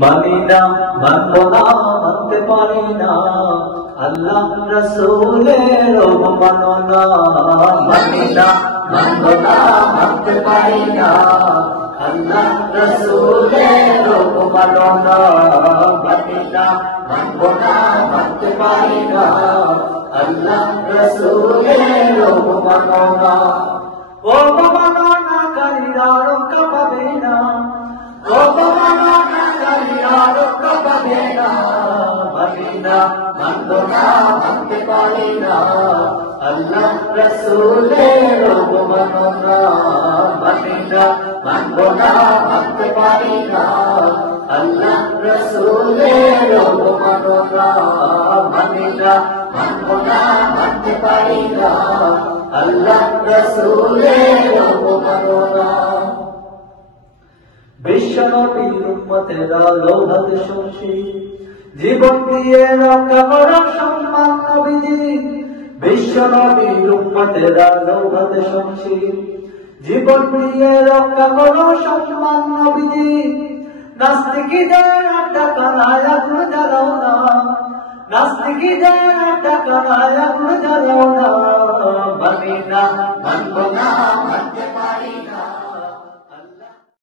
মানি না, মানবো না, মানতে পারি না, আল্লাহ রাসূলের অবমাননা। মানি না, মানবো না, মানতে পারি না, আল্লাহ রাসূলের অবমাননা। মানি না, মানবো না, মানতে পারি না, আল্লাহ রাসূলের অবমাননা। অবমাননাকারীরা রক্ষা পাবে না, অবমাননাকারীরা রক্ষা পাবে না। মানি না, মানবো না, মানতে পারি না, আল্লাহ রাসূলের অবমাননা। মানি না, মানবো না, মানতে পারি না, আল্লাহ রাসূলের অবমাননা। মানি না, মানবো না, মানতে পারি না, আল্লাহ রাসূলের অবমাননা। বিশ্বনবীর উম্মতেরা লৌহত শমশির, জীবন দিয়ে রক্ষা করো সম্মান নবীজির। বিশ্বনবীর উম্মতেরা লৌহত শমশির, জীবন দিয়ে রক্ষা করো সম্মান নবীজির। নাস্তিকীদের আড্ডা কানায় আগুন জ্বালাও না, নাস্তিকীদের আড্ডা কানায় আগুন জ্বালাও না।